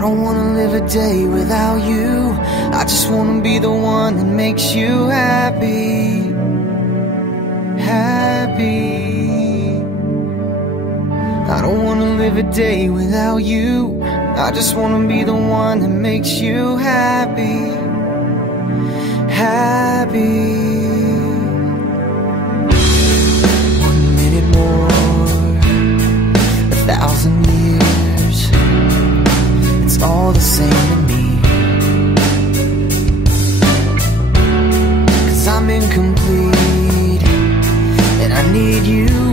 don't wanna live a day without you. I just wanna be the one that makes you happy. Happy. I don't wanna live a day without you. I just wanna be the one that makes you happy. Happy. 1 minute more, 1,000 years, it's all the same to me. 'Cause I'm incomplete and I need you.